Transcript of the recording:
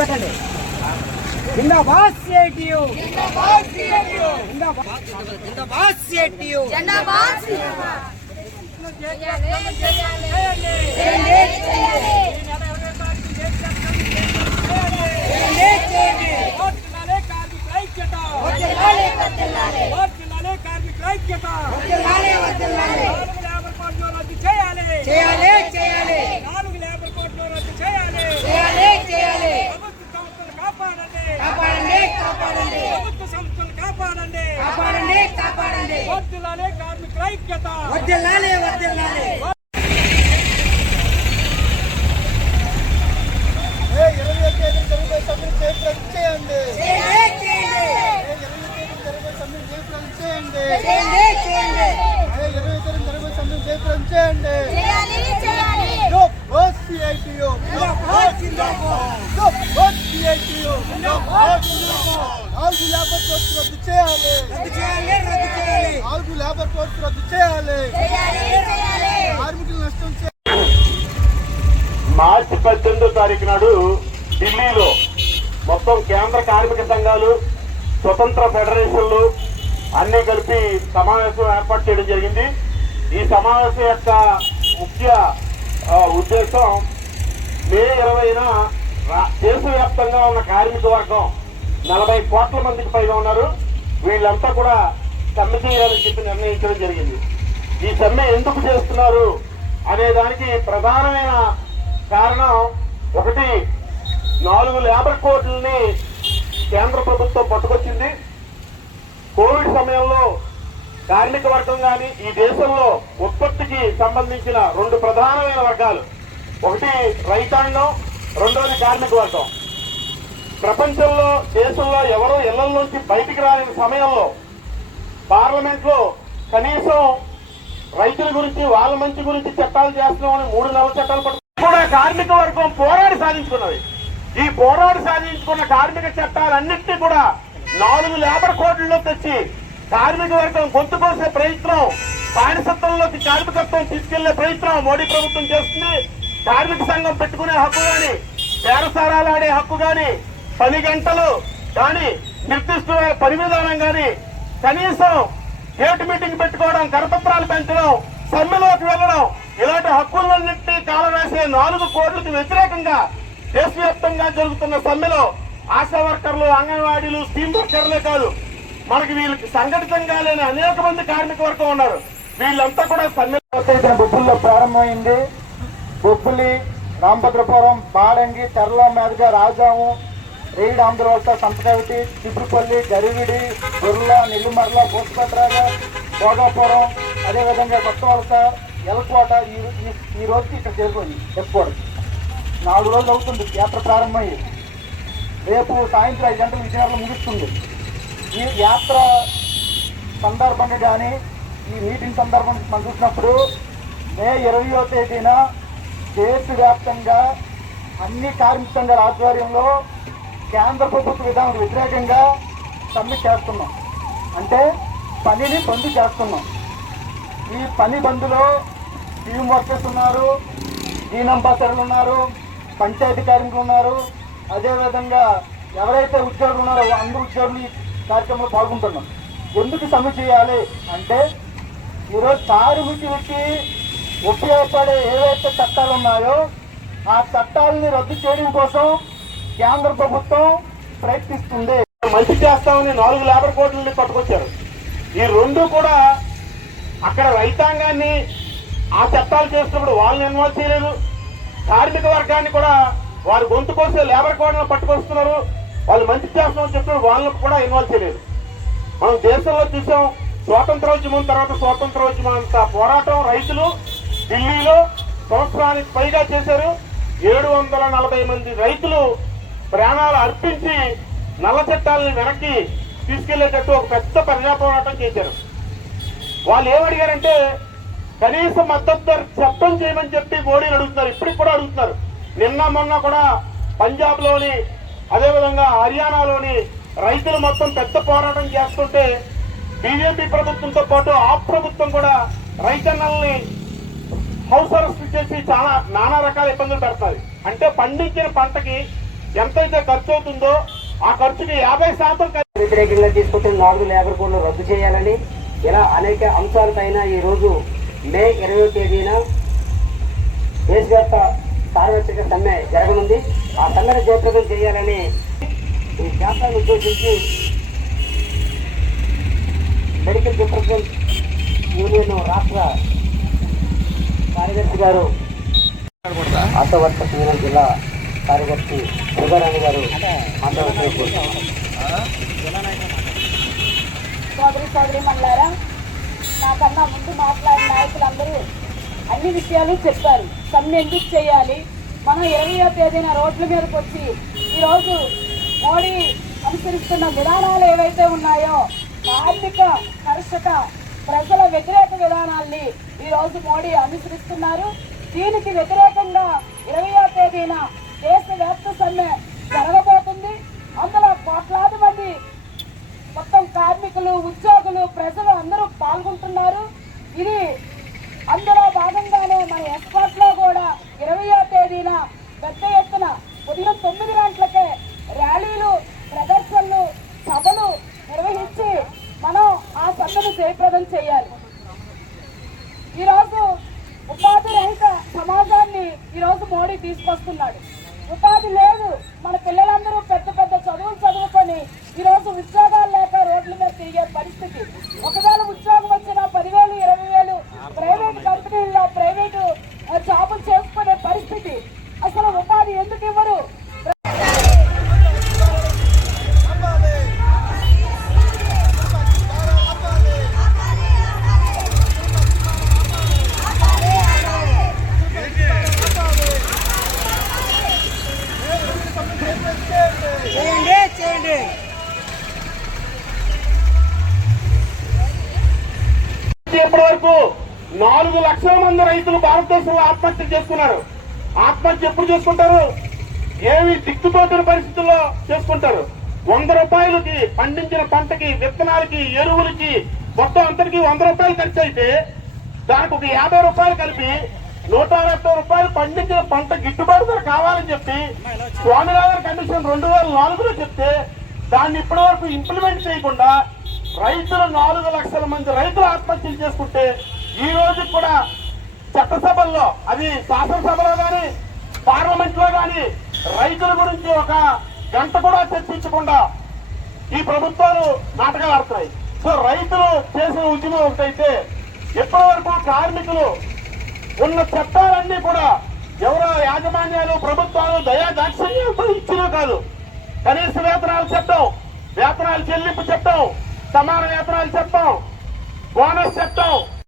పెట్టండి. జిందాబాద్ సిఐటియు, జిందాబాద్ సిఐటియు. మార్చి 18వ తారీఖు నాడు ఢిల్లీలో మొత్తం కేంద్ర కార్మిక సంఘాలు, స్వతంత్ర ఫెడరేషన్లు అన్ని కలిపి సమావేశం ఏర్పాటు చేయడం జరిగింది. ఈ సమావేశం యొక్క ముఖ్య ఉద్దేశం మే 20న దేశవ్యాప్తంగా ఉన్న కార్మిక వర్గం 40 కోట్ల మందికి పైగా ఉన్నారు. వీళ్ళంతా కూడా సమ్మె చేయాలని చెప్పి నిర్ణయించడం జరిగింది. ఈ సమ్మె ఎందుకు చేస్తున్నారు అనే దానికి ప్రధానమైన కారణం ఒకటి, 4 లేబర్ కోడ్లని కేంద్ర ప్రభుత్వం పట్టుకొచ్చింది. కోవిడ్ సమయంలో కార్మిక వర్గం కానీ ఈ దేశంలో ఉత్పత్తికి సంబంధించిన 2 ప్రధానమైన వర్గాలు, ఒకటి రైతాంగం, రెండోది కార్మిక వర్గం. ప్రపంచంలో దేశంలో ఎవరో ఇళ్లలోంచి బయటికి రాని సమయంలో పార్లమెంట్ లో కనీసం రైతుల గురించి, వాళ్ళ మంచి గురించి చట్టాలు చేస్తున్నామని 3 నెలల చట్టాలు కూడా కార్మిక వర్గం పోరాడి సాధించుకున్నది. ఈ పోరాడి సాధించుకున్న కార్మిక చట్టాలన్నింటినీ కూడా 4 లేబర్ కోడ్లలో తెచ్చి కార్మిక వర్గం గొంతు కోసే ప్రయత్నం, బానిసత్వంలోకి కార్మికత్వం తీసుకెళ్లే ప్రయత్నం మోడీ ప్రభుత్వం చేస్తుంది. కార్మిక సంఘం పెట్టుకునే హక్కు గాని, బేరసారాలు ఆడే హక్కు గాని, 10 గంటలు కానీ, నిర్దిష్ట పని విధానం గాని, కనీసం గేట్ మీటింగ్ పెట్టుకోవడం, కరపత్రాలు పెంచడం, సమ్మెలోకి వెళ్లడం, ఇలాంటి హక్కులన్నింటినీ కాలవేసే 4 కోడ్లకు వ్యతిరేకంగా దేశవ్యాప్తంగా జరుగుతున్న సమ్మెలో ఆశా వర్కర్లు, అంగన్వాడీలు, స్టీమ్ వర్కర్లే కాదు, మనకి వీళ్ళకి సంఘటితంగా లేని అనేక మంది కార్మిక వర్గం ఉన్నారు. వీళ్ళంతా కూడా సమ్మె బొబ్బుల్లో ప్రారంభమైంది. బొబ్బులి, రామభద్రపురం, బాడంగి, తెరల మీదుగా రాజాము, రేయిడ్ ఆంధ్రవలస, సంతకవిటి, చిప్పుపల్లి, గరివిడి, గొర్రెల, నెల్లిమర్ల, పోసుపట్రాగ, భోగాపురం, అదేవిధంగా కొత్త వలస, ఎలకోట ఈ రోజుకి ఇక్కడ చేరుకుంది. ఎప్పుడు 4 రోజులు అవుతుంది యాత్ర ప్రారంభమయ్యి. రేపు సాయంత్రం 5 గంటలు విజయనగరంలో ముగుస్తుంది. ఈ యాత్ర సందర్భంగా కానీ, ఈ మీటింగ్ సందర్భంగా మనం చూసినప్పుడు మే 20వ తేదీన దేశవ్యాప్తంగా అన్ని కార్మిక సంఘాల ఆధ్వర్యంలో కేంద్ర ప్రభుత్వ విధానానికి వ్యతిరేకంగా సమ్మె చేస్తున్నాం. అంటే పనిని బంద్ చేస్తున్నాం. ఈ పని బంద్లో టీం వర్కర్స్ ఉన్నారు, యూనియన్ అంబాసిడర్లు ఉన్నారు, పంచాయతీ కార్మికులు ఉన్నారు, అదేవిధంగా ఎవరైతే ఉద్యోగులు ఉన్నారో అందరూ ఉద్యోగులు ఈ కార్యక్రమంలో పాల్గొంటున్నాం. ఎందుకు సమ్మె చేయాలి అంటే, ఈరోజు కార్మికులకి ఉపయోగపడే ఏవైతే చట్టాలు ఉన్నాయో ఆ చట్టాలని రద్దు చేయడం కోసం కేంద్ర ప్రభుత్వం ప్రయత్నిస్తుంది. మంచి చేస్తామని 4 లేబర్ కోడ్లని పట్టుకొచ్చారు. ఈ 2 కూడా అక్కడ రైతాంగాన్ని ఆ చట్టాలు చేసినప్పుడు వాళ్ళని ఇన్వాల్వ్ చేయలేదు. కార్మిక వర్గాన్ని కూడా వారు గొంతు కోసే లేబర్ కోడ్లను పట్టుకొస్తున్నారు. వాళ్ళు మంచి చేస్తామని చెప్పినప్పుడు వాళ్ళకు కూడా ఇన్వాల్వ్ చేయలేదు. మనం దేశంలో చూసాం, స్వాతంత్రోద్యమం తర్వాత స్వాతంత్రోద్యమం అంత పోరాటం రైతులు ఢిల్లీలో సంవత్సరానికి పైగా చేశారు. 740 మంది రైతులు ప్రాణాలు అర్పించి నల్ల చట్టాలను వెనక్కి తీసుకెళ్లేటట్టు ఒక పెద్ద ప్రజా పోరాటం చేశారు. వాళ్ళు ఏమడిగారంటే, కనీస మద్దతు ధర చట్టం చేయమని చెప్పి మోడీని అడుగుతున్నారు. ఇప్పటికి కూడా అడుగుతున్నారు. నిన్న మొన్న కూడా పంజాబ్ లోని, అదేవిధంగా హర్యానాలోని రైతులు మొత్తం పెద్ద పోరాటం చేస్తుంటే బీజేపీ ప్రభుత్వంతో పాటు ఆప్ ప్రభుత్వం కూడా రైతన్నల్ని హౌస్ అరెస్ట్ చేసి చాలా నానా రకాల ఇబ్బందులు పెడతారు. అంటే పండించిన పంటకి ఎంతైతే ఖర్చు అవుతుందో ఆ ఖర్చుకి 50% వ్యతిరేకంగా తీసుకొచ్చిన 4 లేబర్ కోడ్లు రద్దు చేయాలని ఇలా అనేక అంశాలపైన ఈ రోజు మే 20వ తేదీన దేశవ్యాప్త సార్వత్రిక సమ్మె జరగనుంది. ఆ సమ్మెను జయప్రదం చేయాలని ఈ శాస్త్రాన్ని ఉద్దేశించి మెడికల్ రిప్రజెంట్ యూనియన్ రాష్ట్ర కార్యదర్శి గారు, ఆటో వర్కర్స్ యూనియన్ జిల్లా కార్యదర్శి సుధారాణి గారు సోదరి మల్లారా, నాకన్నా ముందు మాట్లాడిన నాయకులందరూ అన్ని విషయాలు చెప్పారు. సమ్మె ఎందుకు చేయాలి, మనం 20వ తేదీన రోడ్ల మీదకి వచ్చి ఈరోజు మోడీ అనుసరిస్తున్న విధానాలు ఏవైతే ఉన్నాయో కార్మిక కర్షక ప్రజల వ్యతిరేక విధానాల్ని ఈరోజు మోడీ అనుసరిస్తున్నారు. దీనికి వ్యతిరేకంగా 20వ తేదీన దేశవ్యాప్త సమ్మె జరగబోతుంది. అందులో కోట్లాది మంది మొత్తం కార్మికులు, ఉద్యోగులు, ప్రజలు అందరూ పాల్గొంటున్నారు. ఇది అందులో భాగంగానే మన ఎస్పాట్ లో కూడా 20వ తేదీన పెద్ద ఎత్తున ఉదయం 9 గంటలకే ర్యాలీలు, ప్రదర్శనలు, సభలు నిర్వహించి మనం ఆ సమ్మెను జయప్రదం చేయాలి. ఈరోజు ఉపాధి రహిత సమాజాన్ని ఈరోజు మోడీ తీసుకొస్తున్నాడు. ఉపాధి లేదు, మన పిల్లలందరూ పెద్ద పెద్ద చదువులు చదువుకొని ఈరోజు ఉద్యోగాలు లేక రోడ్ల మీద తిరిగే పరిస్థితి. ఒకవేళ ఉద్యోగం వచ్చినా 10,000, 20,000 ప్రైవేట్ కంపెనీల్లో ప్రైవేటు జాబులు చేసుకునే పరిస్థితి. అసలు ఉపాధి ఎందుకు ఇవ్వరు? చేయండి. ఇప్పటి వరకు 4 లక్షల మంది రైతులు భారతదేశంలో ఆత్మహత్య చేసుకున్నారు. ఆత్మహత్య ఎప్పుడు చేసుకుంటారు? ఏమి దిక్కుతోచిన పరిస్థితుల్లో చేసుకుంటారు. 100 రూపాయలకి పండించిన పంటకి, విత్తనాలకి, ఎరువులకి మొత్తం అంతటికి 100 రూపాయలు ఖర్చు అయితే దానికి ఒక 50 రూపాయలు కలిపి 160 రూపాయలు పండించిన పంట గిట్టుబాటు ధర కావాలని చెప్పి స్వామినాథన్ కమిషన్ 2004లో చెప్తే దాన్ని ఇప్పటి వరకు ఇంప్లిమెంట్ చేయకుండా రైతులు 4 లక్షల మంది రైతులు ఆత్మహత్యలు చేసుకుంటే ఈ రోజు కూడా చట్టసభల్లో, అది శాసనసభలో గాని పార్లమెంట్ లో గాని రైతుల గురించి ఒక గంట కూడా చర్చించకుండా ఈ ప్రభుత్వాలు నాటకాలు ఆడుతున్నాయి. సో రైతులు చేసిన ఉద్యమం ఒకటైతే ఇప్పటి వరకు కార్మికులు ఉన్న చట్టాలన్నీ కూడా ఎవరో యాజమాన్యాలు, ప్రభుత్వాలు దయా దాక్షిణ్యంతో ఇచ్చినా కాదు. కనీస వేతనాలు చట్టం, వేతనాలు చెల్లింపు చట్టం, సమాన వేతనాలు చట్టం, బోనస్ చట్టం,